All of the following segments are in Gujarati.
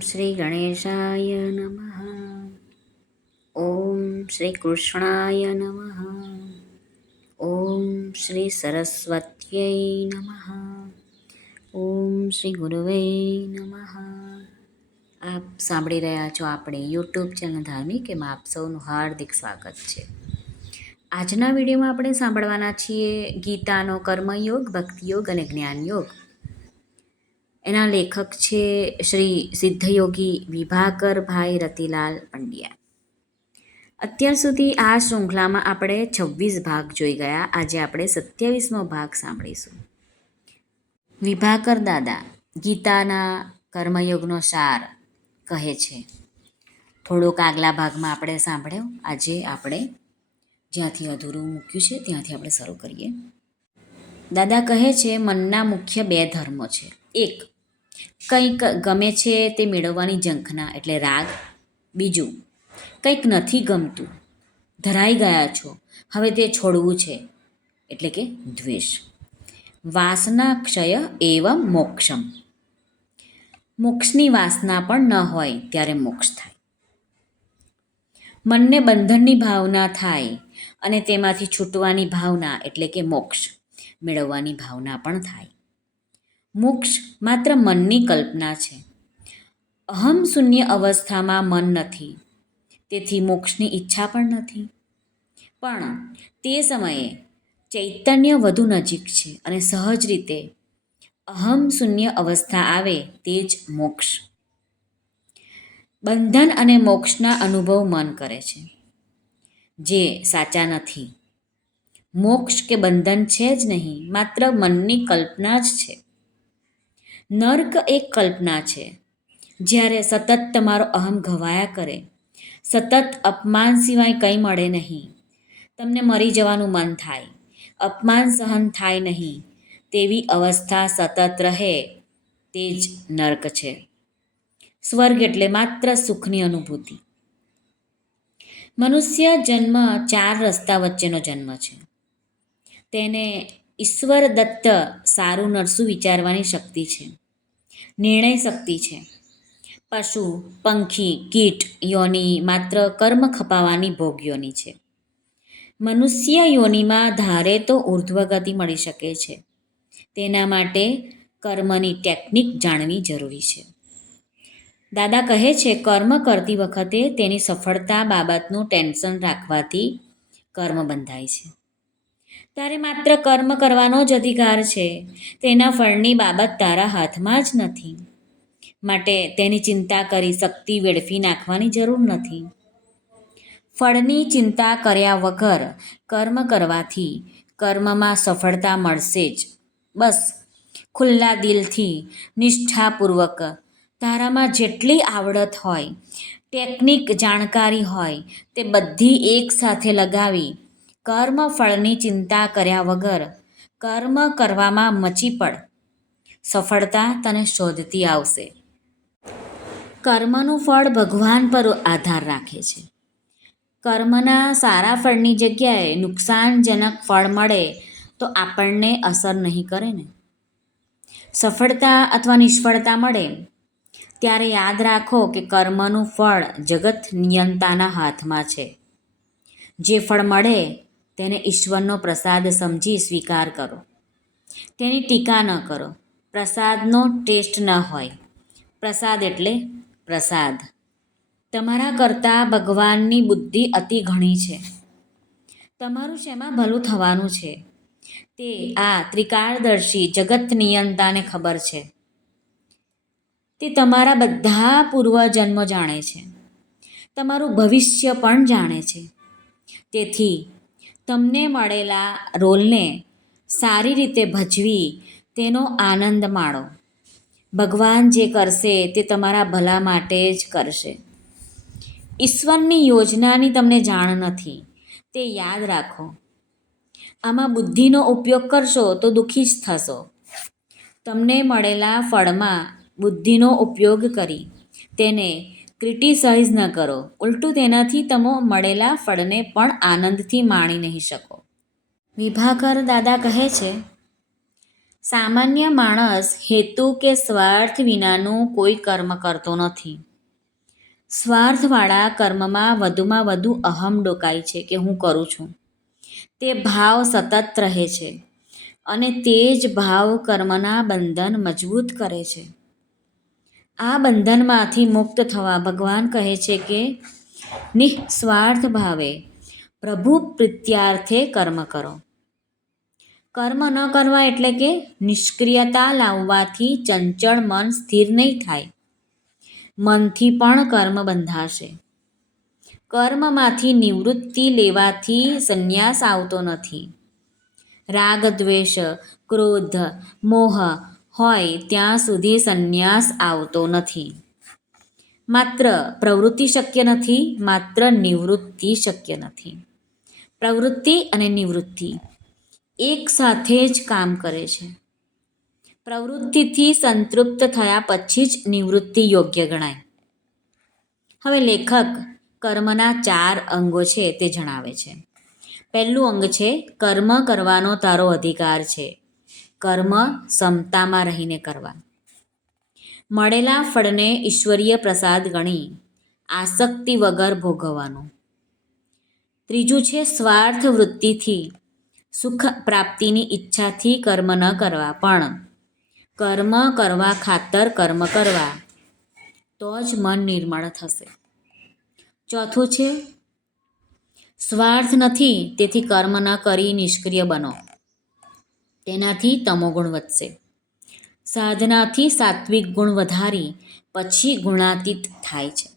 શ્રી ગણેશાય નમઃ ઓમ શ્રી કૃષ્ણાય નમઃ ઓમ શ્રી સરસ્વત્યૈ નમઃ ઓમ શ્રી ગુરુવે નમઃ આપ સાંભળી રહ્યા છો આપણે યુટ્યુબ ચેનલ ધાર્મિક, એમાં આપ સૌનું હાર્દિક સ્વાગત છે. આજના વિડીયોમાં આપણે સાંભળવાના છીએ ગીતાનો કર્મયોગ, ભક્તિયોગ અને જ્ઞાનયોગ. એના લેખક છે શ્રી સિદ્ધયોગી વિભાકરભાઈ રતિલાલ પંડ્યા. અત્યાર સુધી આ શૃંખલામાં આપણે છવ્વીસ ભાગ જોઈ ગયા. આજે આપણે સત્યાવીસમો ભાગ સાંભળીશું. વિભાકર દાદા ગીતાના કર્મયોગનો સાર કહે છે. થોડોક આગલા ભાગમાં આપણે સાંભળ્યો. આજે આપણે જ્યાંથી અધૂરું મૂક્યું છે ત્યાંથી આપણે શરૂ કરીએ. દાદા કહે છે, મનના મુખ્ય બે ધર્મો છે. એક કંઈક ગમે છે તે મેળવવાની ઝંખના, એટલે રાગ. બીજું, કંઈક નથી ગમતું. ધરાઈ ગયા છો. હવે તે છોડવું છે. એટલે કે દ્વેષ. વાસના ક્ષય એવમ મોક્ષમ. મોક્ષની વાસના પણ ન હોય ત્યારે મોક્ષ થાય. મનને બંધનની ભાવના થાય અને તેમાંથી છૂટવાની ભાવના, એટલે કે મોક્ષ, મેળવવાની ભાવના પણ થાય. મોક્ષ માત્ર મનની કલ્પના છે. અહમ શૂન્ય અવસ્થામાં મન નથી. તેથી મોક્ષની ઈચ્છા પણ નથી. પણ તે સમયે ચૈતન્ય વધુ નજીક છે અને સહજ રીતે અહમ શૂન્ય અવસ્થા આવે તે જ મોક્ષ. બંધન અને મોક્ષના અનુભવ મન કરે છે. જે સાચા નથી. મોક્ષ કે બંધન છે જ નહીં, માત્ર મનની કલ્પના જ છે. નર્ક એક કલ્પના છે. જ્યારે સતત તમારો અહમ ઘવાયા કરે, સતત અપમાન સિવાય કંઈ મળે નહીં. તમને મરી જવાનું મન થાય, અપમાન સહન થાય નહીં. તેવી અવસ્થા સતત રહે તે જ નર્ક છે. સ્વર્ગ એટલે માત્ર સુખની અનુભૂતિ. મનુષ્ય જન્મ ચાર રસ્તા વચ્ચેનો જન્મ છે. તેને ઈશ્વર દત્ત સારું નરસું વિચારવાની શક્તિ છે. નિર્ણય શક્તિ છે. પશુ, પંખી, કીટ, યોની માત્ર કર્મ ખપાવવાની ભોગ્યોની છે. મનુષ્ય યોનિમાં ધારે તો ઉર્ધ્વગતિ મળી શકે છે. તેના માટે કર્મની ટેકનિક જાણવી જરૂરી છે. દાદા કહે છે, કર્મ કરતી વખતે તેની સફળતા બાબતનું ટેન્શન રાખવાથી કર્મ બંધાય છે. તારે માત્ર કર્મ કરવાનો જ અધિકાર છે. તેના ફળની બાબત તારા હાથમાં જ નથી. માટે તેની ચિંતા કરી શક્તિ વેડફી નાખવાની જરૂર નથી. ફળની ચિંતા કર્યા વગર કર્મ કરવાથી કર્મમાં સફળતા મળશે જ. બસ, ખુલ્લા દિલથી નિષ્ઠાપૂર્વક તારામાં જેટલી આવડત હોય, ટેકનિક જાણકારી હોય, તે બધી એકસાથે લગાવી કર્મ ફળની ચિંતા કર્યા વગર કર્મ કરવામાં મચી પડ. સફળતા તને શોધતી આવશે. કર્મનું ફળ ભગવાન પર આધાર રાખે છે. કર્મના સારા ફળની જગ્યાએ નુકસાનજનક ફળ મળે તો આપણને અસર નહીં કરે ને. સફળતા અથવા નિષ્ફળતા મળે ત્યારે યાદ રાખો કે કર્મનું ફળ જગત નિયંતાના હાથમાં છે. જે ફળ મળે તેને ઈશ્વરનો પ્રસાદ સમજી સ્વીકાર કરો. તેની ટીકા ન કરો. પ્રસાદનો ટેસ્ટ ન હોય. પ્રસાદ એટલે પ્રસાદ. તમારા કરતાં ભગવાનની બુદ્ધિ અતિ ઘણી છે. તમારું શેમાં ભલું થવાનું છે? તે આ ત્રિકાળદર્શી જગત નિયંતાને ખબર છે. તે તમારા બધા પૂર્વજન્મ જાણે છે. તમારું ભવિષ્ય પણ જાણે છે. તેથી તમને મળેલા રોલને સારી રીતે ભજવી તેનો આનંદ માણો. ભગવાન જે કરશે તે તમારા ભલા માટે જ કરશે. ઈશ્વરની યોજનાની તમને જાણ નથી, તે યાદ રાખો. આમાં બુદ્ધિનો ઉપયોગ કરશો તો દુઃખી જ થશો. તમને મળેલા ફળમાં બુદ્ધિનો ઉપયોગ કરી તેને ક્રિટિસાઇઝ ન કરો. ઉલટું તેનાથી તમે મળેલા ફળને પણ આનંદથી માણી નહીં શકો. વિભાકર દાદા કહે છે, સામાન્ય માણસ હેતુ કે સ્વાર્થ વિનાનું કોઈ કર્મ કરતો નથી. સ્વાર્થવાળા કર્મમાં વધુમાં વધુ અહમ ડોકાય છે કે હું કરું છું. તે ભાવ સતત રહે છે અને તે જ ભાવ કર્મના બંધન મજબૂત કરે છે. આ બંધનમાંથી મુક્ત થવા ભગવાન કહે છે કે, નિઃસ્વાર્થ ભાવે પ્રભુ પ્રત્યાર્થે કર્મ કરો. કર્મ ન કરવા એટલે કે નિષ્ક્રિયતા લાવવાથી ચંચળ મન સ્થિર નહીં થાય. મનથી પણ કર્મ બંધાશે. કર્મમાંથી નિવૃત્તિ લેવાથી સંન્યાસ આવતો નથી. રાગ દ્વેષ, ક્રોધ, મોહ હોય ત્યાં સુધી સંન્યાસ આવતો નથી. માત્ર પ્રવૃત્તિ શક્ય નથી, માત્ર નિવૃત્તિ શક્ય નથી. પ્રવૃત્તિ અને નિવૃત્તિ એક સાથે જ કામ કરે છે. પ્રવૃત્તિથી સંતૃપ્ત થયા પછી જ નિવૃત્તિ યોગ્ય ગણાય. હવે લેખક કર્મના ચાર અંગો છે તે જણાવે છે. પહેલું અંગ છે, કર્મ કરવાનો તારો અધિકાર છે. કર્મ સમતામાં રહીને કરવા. મળેલા ફળને ઈશ્વરીય પ્રસાદ ગણી આસક્તિ વગર ભોગવવાનું. ત્રીજું છે સ્વાર્થ વૃત્તિથી, સુખ પ્રાપ્તિની ઈચ્છાથી કર્મ ન કરવા પણ. કર્મ કરવા ખાતર કર્મ કરવા, તો જ મન નિર્મળ થશે. ચોથું છે, સ્વાર્થ નથી, તેથી કર્મ ન કરી નિષ્ક્રિય બનો. તેનાથી તમોગુણ વધશે. સાધનાથી સાત્વિક ગુણ વધારી પછી ગુણાતીત થાય છે.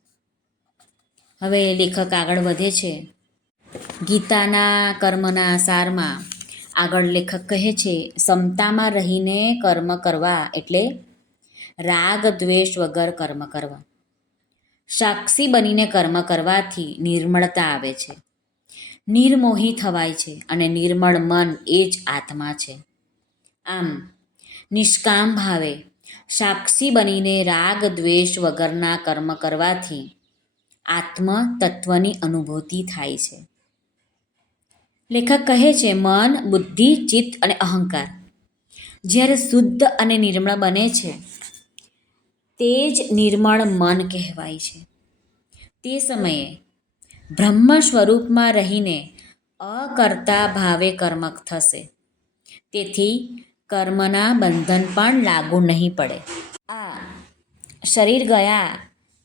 હવે લેખક આગળ વધે છે. ગીતાના કર્મના સારમાં આગળ લેખક કહે છે, સમતામાં રહીને કર્મ કરવા એટલે રાગ, દ્વેષ વગર કર્મ કરવા. સાક્ષી બનીને કર્મ કરવાથી નિર્મળતા આવે છે. નિર્મોહી થવાય છે અને નિર્મળ મન એ જ આત્મા છે. આમ, નિષ્કામ ભાવે, સાક્ષી બનીને રાગ, દ્વેષ વગરના કર્મ કરવાથી આત્મ તત્વની અનુભૂતિ થાય છે. લેખક કહે છે, મન, બુદ્ધિ, ચિત્ત અને અહંકાર જ્યારે શુદ્ધ અને નિર્મળ બને છે, તે જ નિર્મળ મન કહેવાય છે. તે સમયે બ્રહ્મ સ્વરૂપમાં રહીને અકર્તા ભાવે કર્મક થશે. તેથી કર્મના બંધન પણ લાગુ નહીં પડે. આ શરીર ગયા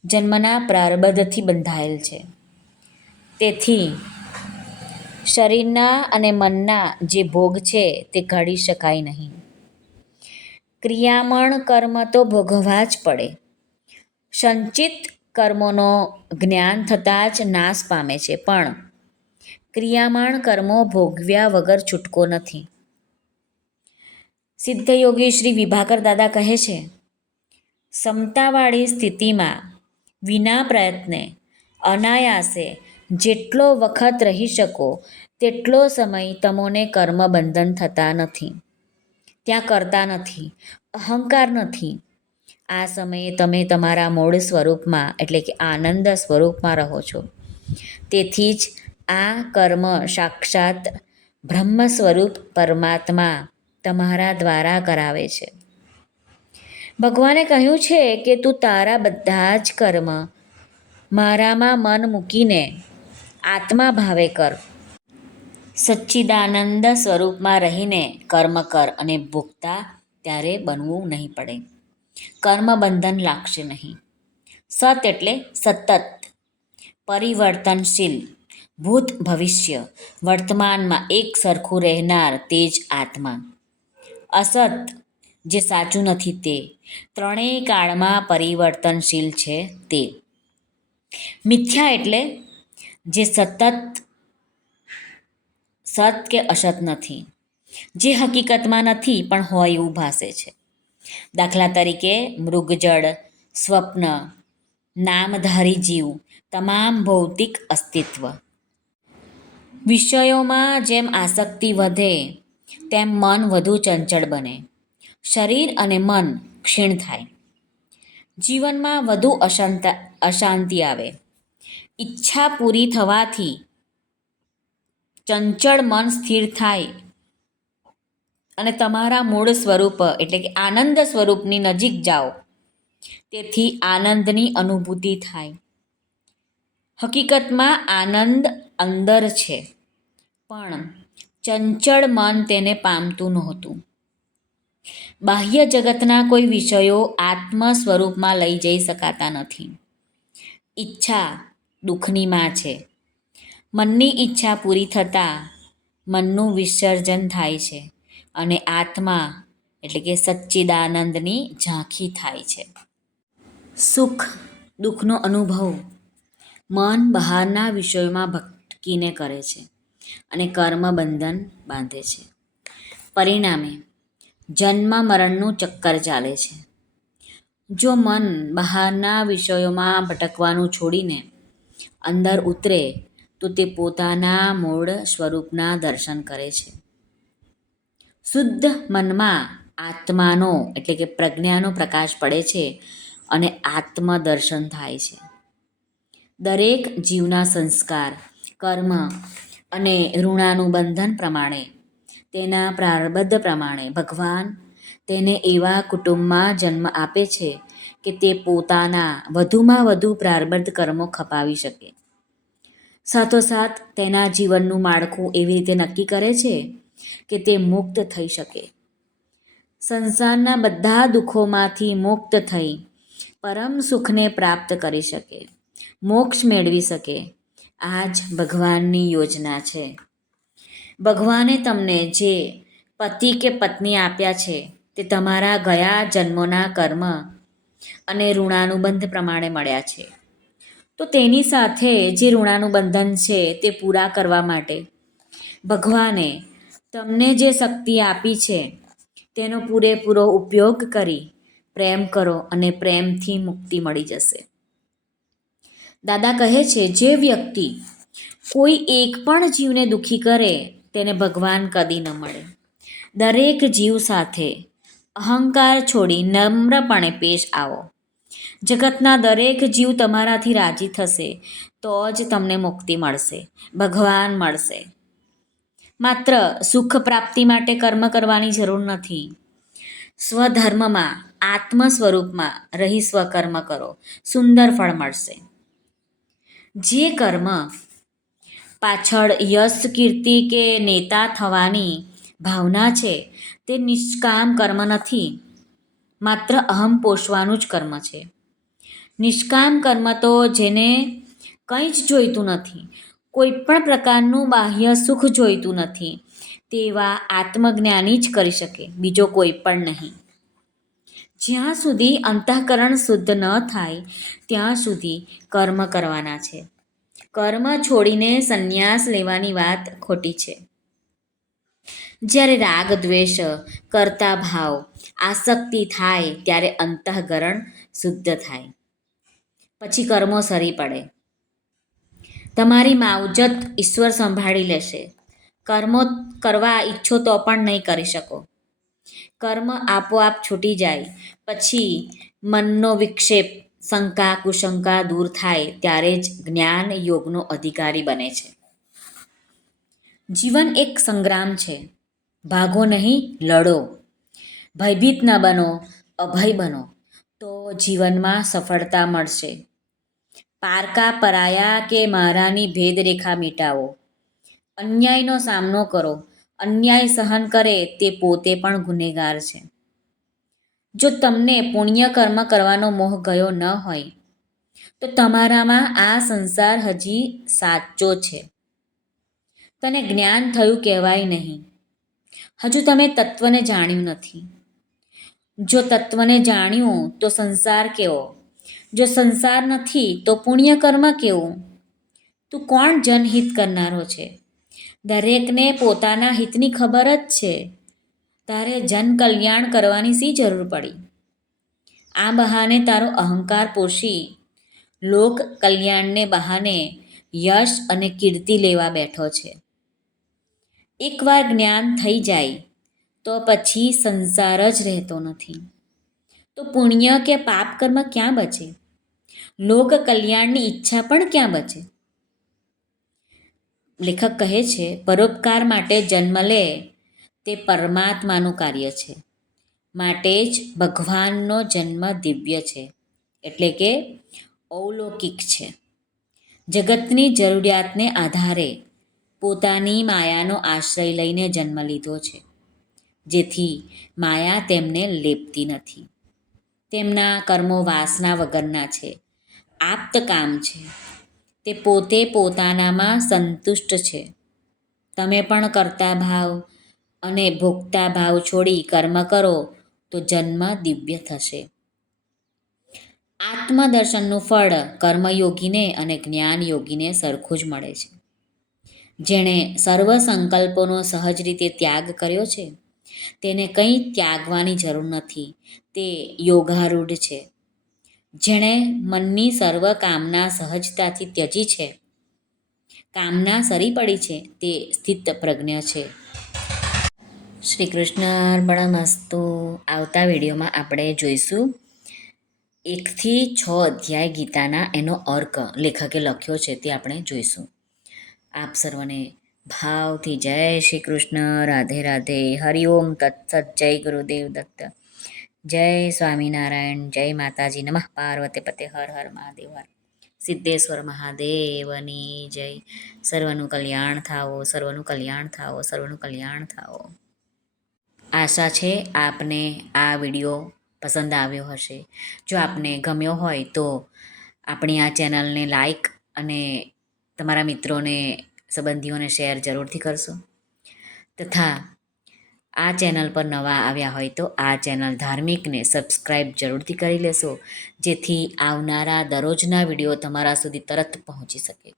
જન્મના પ્રારબ્ધથી બંધાયેલ છે. તેથી શરીરના અને મનના જે ભોગ છે તે ઘડી શકાય નહીં. ક્રિયામણ કર્મ તો ભોગવવા જ પડે. સંચિત કર્મોનો જ્ઞાન થતાં જ નાશ પામે છે, પણ ક્રિયામાણ કર્મો ભોગવ્યા વગર છૂટકો નથી. સિદ્ધયોગી શ્રી વિભાકર દાદા કહે છે, સમતાવાળી સ્થિતિમાં વિના પ્રયત્ને અનાયાસે જેટલો વખત રહી શકો, તેટલો સમય તમોને કર્મ બંધન થતા નથી, ત્યાં કરતા નથી, અહંકાર નથી. આ સમયે તમે તમારા મૂળ સ્વરૂપમાં, એટલે કે આનંદ સ્વરૂપમાં રહો છો. તેથી જ આ કર્મ સાક્ષાત બ્રહ્મ સ્વરૂપ પરમાત્મા તમારા દ્વારા કરાવે છે. ભગવાને કહ્યું છે કે તું તારા બધા જ કર્મ મારામાં મન મૂકીને આત્મા ભાવે કર. સચ્ચિદાનંદ સ્વરૂપમાં રહીને કર્મ કર અને ભોગતા ત્યારે બનવું નહીં પડે. કર્મ બંધન લાગશે નહીં. સત એટલે સતત. પરિવર્તનશીલ. ભૂત ભવિષ્ય. વર્તમાનમાં એક સરખું રહેનાર તે જ આત્મા. અસત, જે સાચું નથી તે. ત્રણેય કાળમાં પરિવર્તનશીલ છે તે. મિથ્યા એટલે જે સતત, સત કે અસત નથી. જે હકીકતમાં નથી, પણ હોય એવું ભાસે છે. દાખલા તરીકે મૃગજળ, સ્વપ્ન, નામધારી જીવ, તમામ ભૌતિક અસ્તિત્વ. વિષયોમાં જેમ આસક્તિ વધે તેમ મન વધુ ચંચળ બને. શરીર અને મન ક્ષીણ થાય. જીવનમાં વધુ અશાંત, અશાંતિ આવે. ઈચ્છા પૂરી થવાથી ચંચળ મન સ્થિર થાય અને તમારા મૂળ સ્વરૂપ, એટલે કે આનંદ સ્વરૂપની નજીક જાઓ. તેથી આનંદની અનુભૂતિ થાય. હકીકતમાં આનંદ અંદર છે. પણ ચંચળ મન તેને પામતું નહોતું. બાહ્ય જગતના કોઈ વિષયો આત્મ સ્વરૂપમાં લઈ જઈ શકાતા નથી. ઈચ્છા દુઃખની માં છે. મનની ઈચ્છા પૂરી થતાં મનનું વિસર્જન થાય છે અને આત્મા એટલે કે સચ્ચિદાનંદની ઝાંખી થાય છે. સુખ દુઃખનો અનુભવ મન બહારના વિષયોમાં ભટકીને કરે છે. અને કર્મ બંધન બાંધે છે. પરિણામે જન્મ મરણનું ચક્કર ચાલે છે. જો મન બહારના વિષયોમાં ભટકવાનું છોડીને અંદર ઉતરે, તો તે પોતાના મૂળ સ્વરૂપના દર્શન કરે છે. શુદ્ધ મનમાં આત્માનો, એટલે કે પ્રજ્ઞાનો પ્રકાશ પડે છે અને આત્મદર્શન થાય છે. દરેક જીવના સંસ્કાર, કર્મ અને ઋણાનું બંધન પ્રમાણે, તેના પ્રારબ્ધ પ્રમાણે ભગવાન તેને એવા કુટુંબમાં જન્મ આપે છે કે તે પોતાના વધુમાં વધુ પ્રારબ્ધ કર્મો ખપાવી શકે. સાથોસાથ તેના જીવનનું માળખું એવી રીતે નક્કી કરે છે કે તે મુક્ત થઈ શકે. સંસારના બધા દુઃખોમાંથી મુક્ત થઈ પરમ સુખને પ્રાપ્ત કરી શકે, મોક્ષ મેળવી શકે આ જ ભગવાનની યોજના છે. ભગવાને તમને જે પતિ કે પત્ની આપ્યા છે, તે તમારા ગયા જન્મોના કર્મ અને ઋણાનુબંધ પ્રમાણે મળ્યા છે. તો તેની સાથે જે ઋણાનુબંધન છે, તે પૂરા કરવા માટે ભગવાને તમને જે શક્તિ આપી છે, તેનો પૂરેપૂરો ઉપયોગ કરી પ્રેમ કરો અને પ્રેમથી મુક્તિ મળી જશે. દાદા કહે છે, જે વ્યક્તિ કોઈ એક પણ જીવને દુઃખી કરે, તેને ભગવાન કદી ન મળે. દરેક જીવ સાથે અહંકાર છોડી નમ્રપણે પેશ આવો. જગતના દરેક જીવ તમારાથી રાજી થશે, તો જ તમને મુક્તિ મળશે, ભગવાન મળશે. માત્ર સુખ પ્રાપ્તિ માટે કર્મ કરવાની જરૂર નથી. સ્વધર્મમાં આત્મ સ્વરૂપમાં રહી સ્વકર્મ કરો. સુંદર ફળ મળશે. જે કર્મ પાછળ યશ, કીર્તિ કે નેતા થવાની ભાવના છે, તે નિષ્કામ કર્મ નથી. માત્ર અહમ પોષવાનું જ કર્મ છે. નિષ્કામ કર્મ તો જેને કંઈ જ જોઈતું નથી, કોઈ પણ પ્રકારનું બાહ્ય સુખ જોઈતું નથી, તેવા આત્મજ્ઞાની જ કરી શકે, બીજો કોઈ પણ નહીં. જ્યાં સુધી અંતઃકરણ શુદ્ધ ન થાય, ત્યાં સુધી કર્મ કરવાના છે. કર્મ છોડીને સંન્યાસ લેવાની વાત ખોટી છે. જ્યારે રાગ, દ્વેષ, કરતા, ભાવ આસક્તિ થાય, ત્યારે અંતઃકરણ શુદ્ધ થાય. પછી કર્મો સરી પડે. તમારી માવજત ઈશ્વર સંભાળી લેશે. કર્મો કરવા ઈચ્છો તો પણ નહીં કરી શકો. કર્મ આપોઆપ છૂટી જાય. પછી મનનો વિક્ષેપ, શંકા, કુશંકા દૂર થાય ત્યારે જ જ્ઞાન યોગનો અધિકારી બને છે. જીવન એક સંગ્રામ છે. ભાગો નહીં, લડો. ભયભીત ન બનો, અભય બનો, તો જીવનમાં સફળતા મળશે. પારકા પરાયા કે મારાની ભેદરેખા મિટાવો. અન્યાયનો સામનો કરો અન્યાય સહન કરે તે પોતે પણ ગુનેગાર છે. જો તમને પુણ્ય કર્મ કરવાનો મોહ ગયો ન હોય, તો તમારામાં આ સંસાર હજી સાચો છે. તને જ્ઞાન થયું કહેવાય નહીં. હજુ તમે તત્વને જાણ્યું નથી. જો તત્વને જાણ્યું, તો સંસાર કેવો? જો સંસાર નથી, તો પુણ્ય કર્મ કેવું? તું કોણ જનહિત કરનારો છે? દરેકને પોતાના હિતની ખબર જ છે. તારે જન કલ્યાણ કરવાની શી જરૂર પડી? આ બહાને તારો અહંકાર પોષી. લોક કલ્યાણને બહાને યશ અને કીર્તિ લેવા બેઠો છે. એકવાર જ્ઞાન થઈ જાય, તો પછી સંસાર જ રહેતો નથી. તો પુણ્ય કે પાપ કર્મ ક્યાં બચે? લોક કલ્યાણની ઈચ્છા પણ ક્યાં બચે? લેખક કહે છે, પરોપકાર માટે જન્મ લે, તે પરમાત્માનું કાર્ય છે. માટે જ ભગવાનનો જન્મ દિવ્ય છે. એટલે કે અવલૌકિક છે. જગતની જરૂરિયાતને આધારે પોતાની માયાનો આશ્રય લઈને જન્મ લીધો છે, જેથી માયા તેમને લેપતી નથી. તેમના કર્મો વાસના વગરના છે. આપ્ત કામ છે. તે પોતે પોતાનામાં સંતુષ્ટ છે. તમે પણ કરતા ભાવ અને ભોગતા ભાવ છોડી કર્મ કરો તો જન્મ દિવ્ય થશે. આત્મદર્શનનું ફળ કર્મયોગીને અને જ્ઞાન યોગીને સરખું જ મળે છે. જેણે સર્વ સંકલ્પોનો સહજ રીતે ત્યાગ કર્યો છે, તેને કંઈ ત્યાગવાની જરૂર નથી. તે યોગારૂઢ છે. જેણે મનની સર્વ કામના સહજતાથી ત્યજી છે. કામના સરી પડી છે, તે સ્થિત પ્રજ્ઞ છે. શ્રી કૃષ્ણ અર્પણમસ્તુ આવતા વિડીયોમાં આપણે જોઈશું એકથી છ અધ્યાય ગીતાના એનો અર્ક લેખકે લખ્યો છે, તે આપણે જોઈશું. આપ સર્વને ભાવથી જય શ્રી કૃષ્ણ. રાધે રાધે. હરિઓમ તત્સત. જય ગુરુદેવ દત્ત. જય સ્વામિનારાયણ, જય માતાજી નમઃ. પાર્વતી પતે હર હર મહાદેવ હર સિદ્ધેશ્વર મહાદેવની જય. સર્વનું કલ્યાણ થાવો, સર્વનું કલ્યાણ થાવો, સર્વનું કલ્યાણ થાવો. આશા છે આપને આ વીડિયો પસંદ આવ્યો હશે. જો આપને ગમ્યો હોય તો આપણી આ ચેનલને લાઈક અને તમારા મિત્રોને, સંબંધીઓને શેર જરૂરથી કરશો. તથા આ ચેનલ પર નવા આવ્યા હોય તો આ ચેનલ ધાર્મિકને સબસ્ક્રાઈબ જરૂરથી કરી લેશો, જેથી આવનારા દરરોજના વીડિયો તમારા સુધી તરત પહોંચી શકે.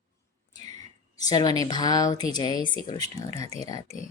સર્વને ભાવથી જય શ્રી કૃષ્ણ. રાધે રાધે.